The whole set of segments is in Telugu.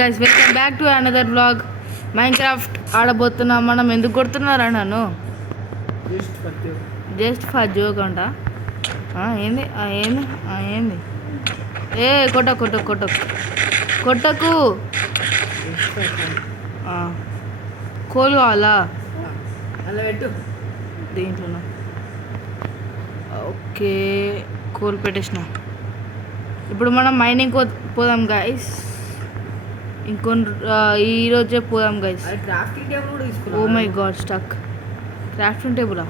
Guys welcome back to another blog. Minecraft ఆడబోతున్నాం. మనం ఎందుకు కొడుతున్నారా నన్ను? జస్ట్ ఫర్ జోక్ అంట. ఏంది ఏంది ఏంది? ఏ కొట్టకు కోలు కావాలా? అలా పెట్టు దీంట్లో. ఓకే, కోల్ పెట్టేసిన. ఇప్పుడు మనం మైనింగ్ పోదాం గైస్. ఈరోజే పోదాం గైస్. క్రాఫ్టింగ్ టేబుల్ కూడా తీసుకున్నా. Oh my god, stuck. Crafting టేబులా?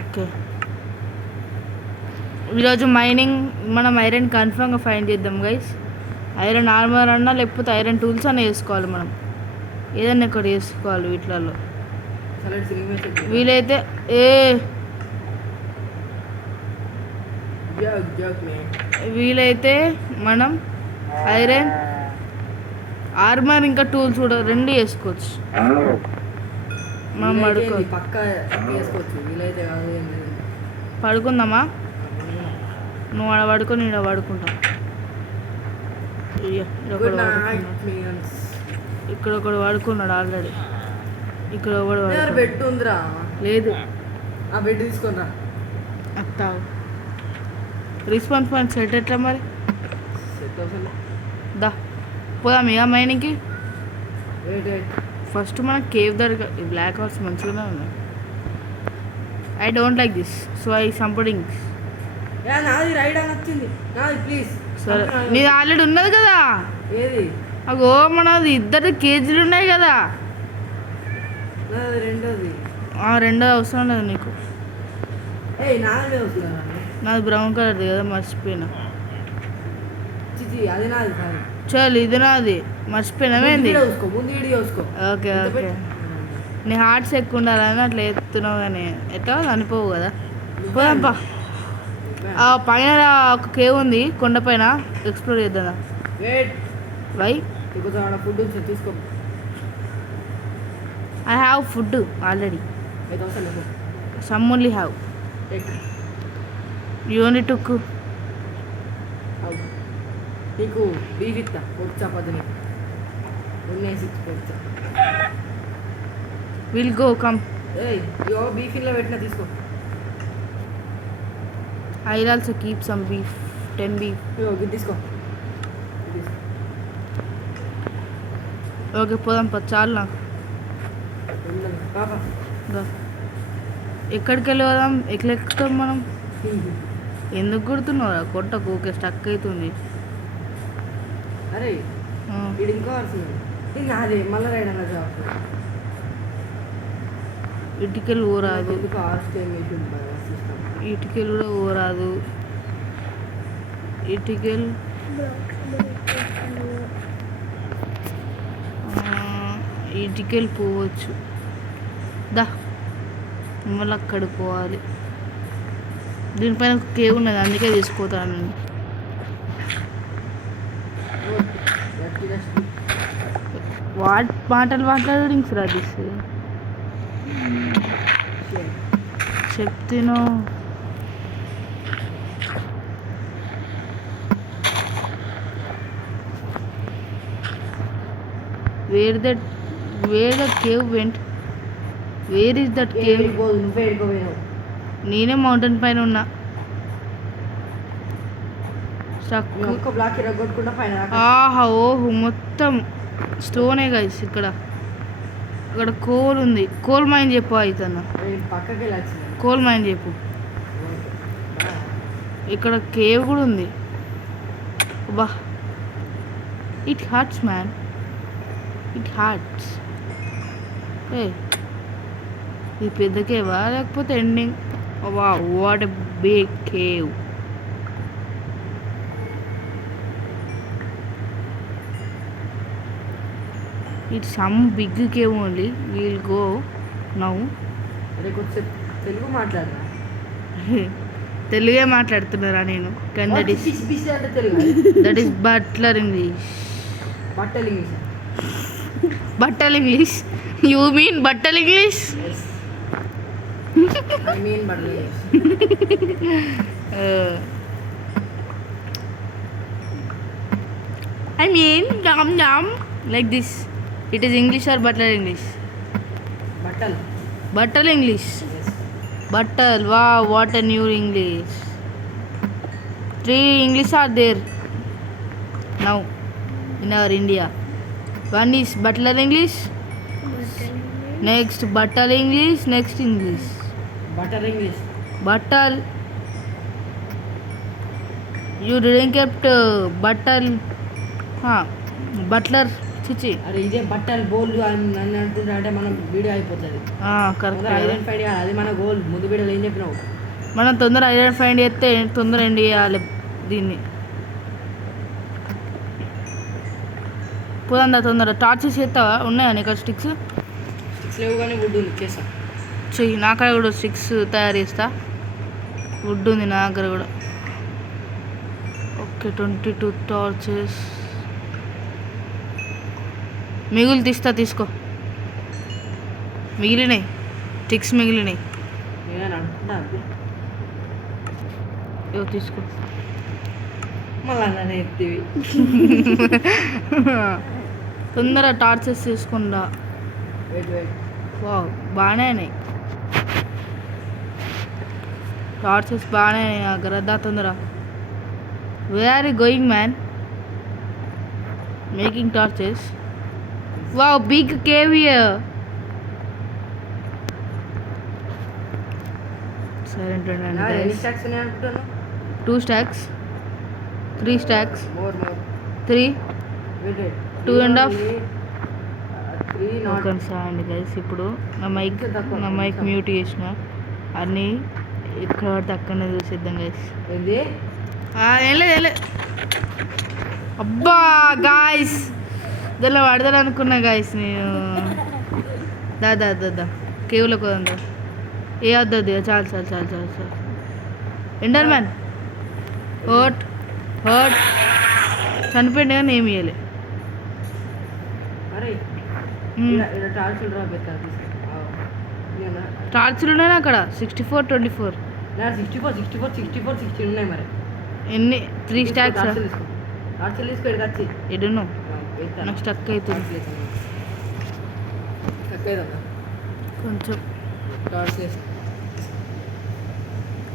ఓకే. ఈరోజు మైనింగ్ మనం ఐరన్ కన్ఫర్మ్గా ఫైండ్ చేద్దాం గైస్. ఐరన్ ఆర్మర్ అన్నా లేకపోతే ఐరన్ టూల్స్ అన్నా వేసుకోవాలి. మనం ఏదన్నా ఇక్కడ వేసుకోవాలి. వీటిలలో వీలైతే వీలైతే మనం ఐరన్ ఆర్మర్ ఇంకా టూల్స్ కూడా రెండు వేసుకోవచ్చు. మనం పడుకుందామా? నువ్వు ఆడ పడుకొని ఈడ పడుకుంటాం. ఇక్కడ ఒకడు పడుకున్నాడు ఆల్రెడీ. ఇక్కడ ఒకడు బెడ్ ఉందిరా. లేదు, ఆ బెడ్ తీసుకున్నా. అత్తా రెస్పాన్స్ పాయింట్ సెట్ ఎట్లా మరి? దా పోదాం ఇక మైనింగ్కి. ఫస్ట్ మన కేవ్ దగ్గర బ్లాక్ హౌస్ మంచిగానే ఉన్నాయి. I don't like this, so I సంపడింగ్. నాది రైడ్ అని వచ్చింది. నాది ప్లీజ్. సరే, నీది ఆల్రెడీ ఉన్నది కదా. ఏది? అగో మనది ఇద్దరు కేజీలు ఉన్నాయి కదా. రెండోది రెండోది అవసరం లేదు నీకు. నాది నాది బ్రౌన్ కలర్ది కదా, మర్చిపోయినా. అది నాది. చల్, ఇది నాది, మర్చిపోయినామేంది? Okay okay. నీ హార్ట్స్ ఎక్కువ ఉండాలని అట్లా ఎత్తున్నావు, కానీ ఎట్లా చనిపోవు కదా. పోదాంపా. పైన ఒక కేవ్ ఉంది కొండపైన, ఎక్స్ప్లోర్ చేద్దా. వై? ఫుడ్ తీసుకో. I have food already. Some only have. You only took. నీకు బీఫ్ ఇస్తా, వచ్చా పదని వచ్చా. Will go come. బీఫ్ ఇలా పెట్టినా తీసుకో. I will also keep some beef, 10 beef. తీసుకో. ఓకే పోదాం పా, చాలు నాకు. ఎక్కడికి వెళ్ళి పోదాం? ఎక్కుతాం మనం. ఎందుకు కొడుతున్నావురా? కొట్టకు. ఓకే, స్టక్ అవుతుంది. అరే ఇంకో అదే మళ్ళీ రైడ్ అన్న జాబ్. ఇటుకలు ఊరాదు, ఇటుకలు కూడా ఊరాదు. ఇటుకలు ఇటుకలు పోవచ్చు. దా మళ్ళీ అక్కడికి పోవాలి. దీనిపైన ఒక కేవ్ ఉన్నది, అందుకే తీసుకోతాను నేను. వాట్ మాటలు మాట్లాడింగ్స్ రా దిస్. చెప్తాను. Wear the cave vent? Wear is that cave? నేనే మౌంటైన్ పైన ఉన్నా. ఆహా, ఓహో, మొత్తం స్టోనే గైస్. ఇక్కడ కోల్ ఉంది. కోల్ మైన్ చెప్పు. అవుతున్నా కోల్ మైన్ చెప్పు. ఇక్కడ కేవ్ కూడా ఉంది. బా, it hurts man, it hurts. ఇది పెద్ద కేవా లేకపోతే ఎండింగ్? వా, what a big cave. It's some big cave only. Will go now. Telugu మాట్లాడరా? తెలుగే మాట్లాడుతున్నారా నేను? కానీ that is butler English. Butler English? You mean butler English? I mean, yum yum, like this. It is English or butter English? బట్టలు Butter English. Butter. Wow, what a new English. 3 English are there now in our India. One is butler English. Next butter English. Next English. Butter English Butter. You didn't kept butter. Huh. Butler. Chichi. అరే ఇదే బట్టలు బోల్డ్ అని నన్ను అంటుంటే అంటే మనం వీడియో అయిపోతుంది Correct. ఐడెంటిఫై చేయాలి అది మన గోల్ ముందు వీడియోలో ఏం చెప్పినావు మనం తొందర ఐడెంటిఫై చేస్తే తొందర ఎండ్ చేయాలి దీన్ని. పోదా తొందర టార్చెస్ చేస్తావా? ఉన్నాయా నీకు స్టిక్స్? స్టిక్స్ లేవు కానీ వుడ్ ఉంది చేస్తాం చెయ్యి. నా కాడ కూడా స్టిక్స్ తయారు చేస్తా. వుడ్ ఉంది నా దగ్గర కూడా. ఓకే 22 టార్చెస్ మిగులు తీస్తా, తీసుకో. మిగిలినాయి స్టిక్స్ మిగిలినాయి. నేను అనుకుంటా ఇవో తీసుకో. మళ్ళీ నన్ను ఎత్తివి తొందర టార్చెస్ తీసుకుండా. వెయిట్ వెయిట్ వావ్ బాగానే అయినాయి టార్చెస్, బాగానే అయినాయి నా దగ్గర. దా తొందర. Where are you going man? Making torches. Wow big cave here. Silent ఎన్ని ఉండండి. స్టాక్స్ ఉన్నాయి అనుకుంటాను 2 stacks, 3 stacks, more 3. Wait wait 2.5. 3 not అండి గైస్. ఇప్పుడు నా మైక్ మ్యూట్ చేసిన అన్నీ ఎక్కడ పడితే అక్కడనే చూసేద్దాం గైస్. ఏంది ఏం లేదు ఏం లేదు. అబ్బా గాయస్ దానిలో పడతాను అనుకున్నా గాయస్ నేను. దా కేవ్లో కోదందా. ఏ వద్దు చాలు చాలు చాలు చాలు చాలు. ఎండర్ మ్యాన్ హోట్ హోట్ చనిపోయింది కానీ ఏమి ఇవ్వలే. అరే ఇలా టార్చులు డ్రాప్ అవుతాను టార్చ్లు ఉన్నాయి అక్కడ 64, 24. 64 60 ఉన్నాయి మరి. ఎన్ని 3 stacks? టార్చులు తీసుకో ఇక్కడికి వచ్చి ఎడును నాకు స్టక్ అవుతుంది కొంచెం. టార్చ్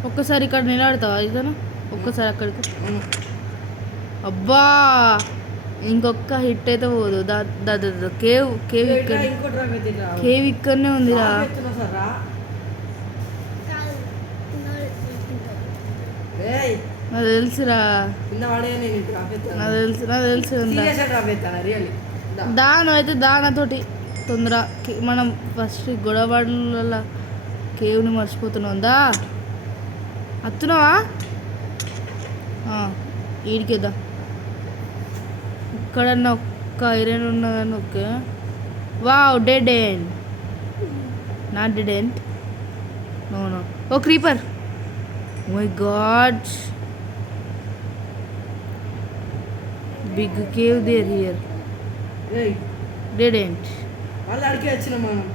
ఒక్కసారి ఇక్కడ నిలబడతావా ఇదను? ఒక్కసారి అక్కడికి. అబ్బా ఇంకొక హిట్ అయితే పోదు. కేవ్ ఇక్కడ, ఇంకో డ్రాప్ అయితే కేవ్ ఇక్కడనే ఉందిరా. సార్ రా ఏయ్ నాకు తెలుసురా, కింద వాడే నేను డ్రాప్ అవుతాను నాకు తెలుసు డ్రాప్ అవుతాను రియల్లీ దాను అయితే దానతోటి తొందర. మనం ఫస్ట్ గొడవల కేవ్ని మర్చిపోతున్నాం. దా అత్తున్నావా? ఈడికేద్దా. ఇక్కడన్నా ఒక్క ఐరన్ ఉన్నా కానీ okay. Wow dead end. Not dead end. No oh creeper. My god big cave there here. ఏయ్ డెడ్ ఎండ్. వాళ్ళు అడిగి వచ్చినాం మనం.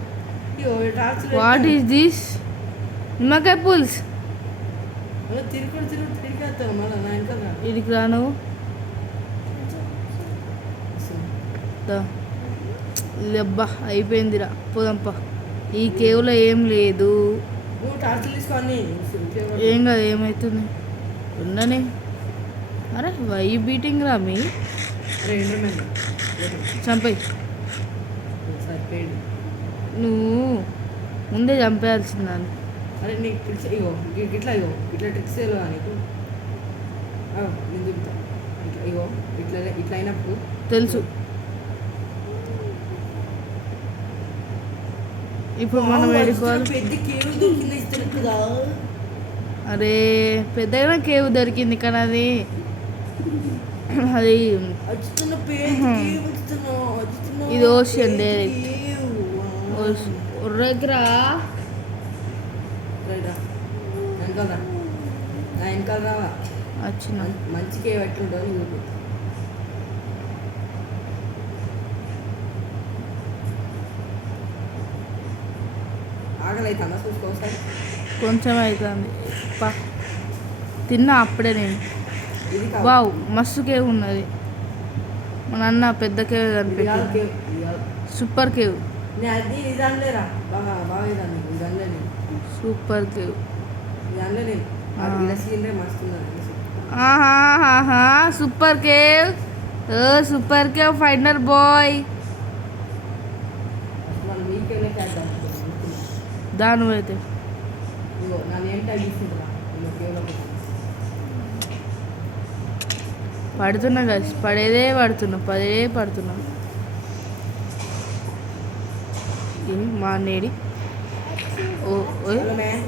ఇగో టార్చ్ వాట్ ఈస్ దిస్? నిమ్మకాయ పుల్స్. తిరిగి వస్తాను మళ్ళీ నా ఇంకా ఇడికి రాను. అబ్బా అయిపోయిందిరా, పోదాంపా. ఈ కేవ్లో ఏం లేదు. టార్చ్ తీసుకొని ఏం కాదు, ఏమవుతుంది ఉండని. అరే వై బీటింగ్ రా మీ చంపేయి. నువ్వు ముందే చంపేయాల్సిందాన్ని. అరే నీకు ట్రిక్స్ ఇగో ఇట్లా ట్రిక్స్ తెలియదా నీకు? నేను చెప్తా ఇగో ఇట్లా అయినప్పుడు తెలుసు. ఇప్పుడు మనం వెళ్ళిపోవాలి. పెద్ద కేవ్ దొరికింది ఇస్తాను కదా. అరే పెద్దగా కేవ్ దొరికింది కానీ అది ఇది ఓషన్ డైరెక్ట్. ఒర్రగ్రా నా వెనకాల రావా? వచ్చిన మంచి కేవ్ ఎట్లుంటో నీకు ఆకలి అవుతుందా? చూసుకోసారి కొంచెం అవుతుంది. తిన్నా అప్పుడే నేను. ఇది వావ్ మస్తు కేవ్ ఉన్నది. మన అన్న పెద్ద కేవ్ ఇది కాదు కనిపెట్టింది. కేవ్, ఇది కాదు. Super cave. నేను అది ఇది అనలేరా, బాగా బాగా ఇది అన్న, ఇది అనలే నేను, సూపర్ కేవ్. ఇది అనలే నేను. అది ఆ. ఇలా సీనరీ మస్తు ఉన్నది. ఆహా super cave. Super cave finder boy. అసలు మనం ఈ కేవ్లో చేద్దాం. దాని అయితే ఇగో నా నేమ్ ట్యాగ్ తీసుకుంటున్నా, ఇగో కేవ్లో పడుతున్నా గైస్, పడేదే పడుతున్నా. ఏమి మా నేడి ఓ ఓయ్. Hello man.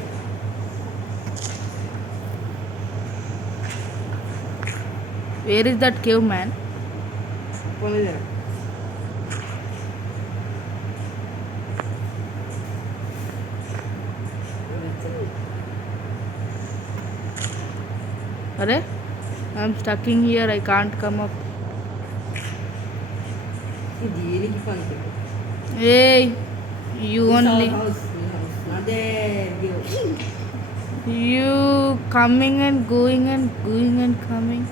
Where is that cave man? పోలేదా? అరే I'm stucking here, I can't come up. ఇది దేనికి పని? ఏ యూ ఓన్లీ హౌస్, అదే you coming and going and coming.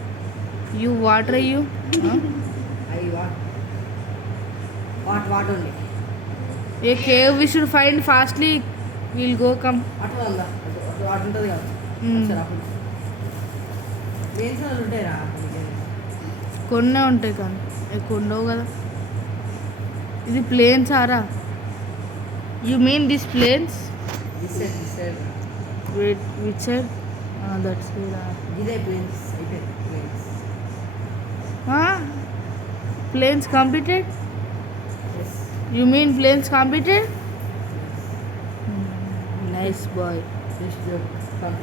You what are you? Huh? అయ్యి వాట్ ఉంది. A cave we should find fastly. We'll go come. అట్లా ఉందా? అటు ఉంటుంది కదా. సరే అప్పుడు మెయిన్స్ ఉంటాయిరా. కొన్నే ఉంటాయి కానీ ఎక్కువ ఉండవు కదా. ఇది ప్లేన్స్ ఆరా? You mean this planes? This side which side? That's ఇదే ప్లేన్స్ అయిపోయింది. Planes planes completed. Yes you mean planes completed? Nice boy. Next joke come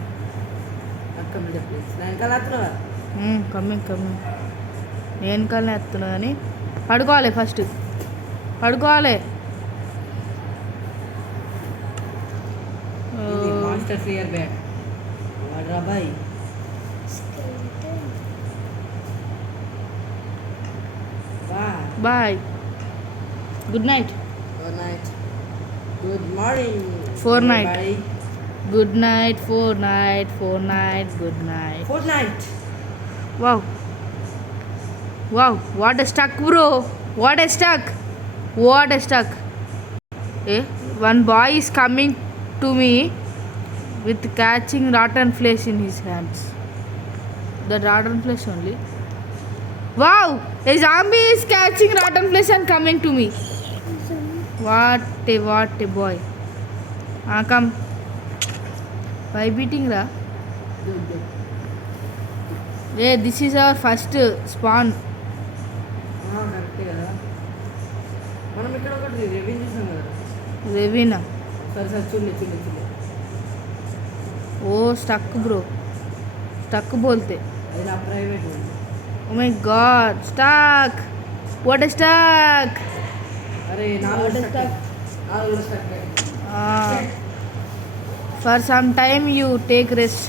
complete planes. నా వెనకాల వస్తున్నావా? కమ్మింగ్ నేను కల్లా ఎత్తున్నా కానీ పడుకోవాలి ఫస్ట్. పడుకోవాలి. మాస్టర్ ఫియర్ బ్యాట్ వాడ్రా boy. Boy. Good night. Good night. Good morning. For night. Good night. For night good night. For night. Wow. What a stuck, bro. What a stuck. One boy is coming to me with catching rotten flesh in his hands. The rotten flesh only. Wow, a zombie is catching rotten flesh and coming to me. What a boy. Come. Why beating ra? Yeah, this is our first spawn. కరెక్టే కదా. మనం ఇక్కడ ఒకటి రెవెన్యూ చూసాం కదా. Revina. సరే చూడలే. Oh, stuck bro. Stuck बोलते. అది నా private. Oh my god, stuck. What a stuck. అరే నాలుగు stuck. For some time you take rest.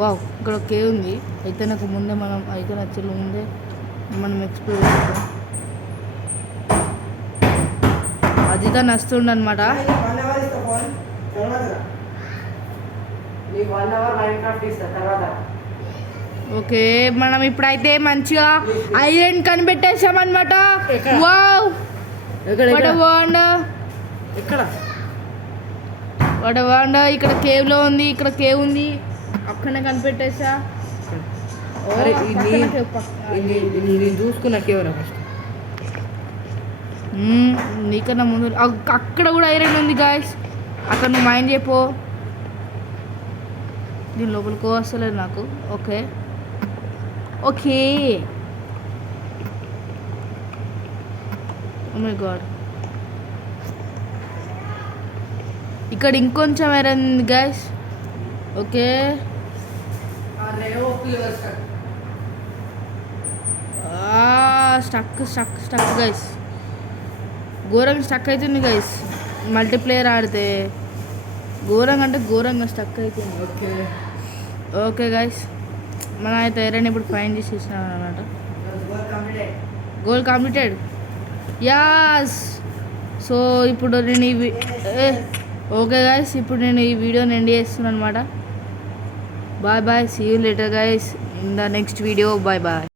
Wow, ఇక్కడ ఒక కేవ్ ఉంది. అయితే నాకు ముందే మనం ఎక్స్ప్లోర్ చేద్దాం. అది తను వస్తుండ అనమాట. 1 అవర్ ఇస్తా ఫోన్ తర్వాత నీ 1 అవర్ మైన్క్రాఫ్ట్ ఇస్తా తర్వాత. ఓకే, మనం ఇప్పుడైతే మంచిగా ఐరన్ కనిపెట్టేసామన్నమాట. ఎక్కడ? వావ్, ఎక్కడ వాట్ ఎ వండర్. ఎక్కడ? What a wonder. ఇక్కడ కేవ్లో ఉంది, ఇక్కడ కేవ్ ఉంది, అక్కడనే కనిపెట్టేసా. అరే ఇది చూసుకున్నా కేవరా ఫస్ట్. నీకన్నా ముందు అక్కడ కూడా ఐరన్ ఉంది గాయస్. అక్కడ నువ్వు మైండ్ చెప్పు. దీని లోపలికి వస్తలేదు నాకు. Okay oh my god. ఇక్కడ ఇంకొంచెం ఐరన్ ఉంది గాయస్. Okay, stuck guys. ఘోరంగా స్టక్ అవుతుంది గైస్. మల్టీప్లేయర్ ఆడితే ఘోరంగా స్టక్ అవుతుంది. ఓకే గైస్, మనం అయితే ఐరన్ ఇప్పుడు ఫైన్ చేసేసినాం అనమాట. Goal completed. యాస్. సో ఇప్పుడు నేను ఓకే గైస్, ఇప్పుడు నేను ఈ వీడియోని ఎండ్ చేస్తున్నాను అనమాట. Bye bye. See you later, guys. In the next video. Bye bye.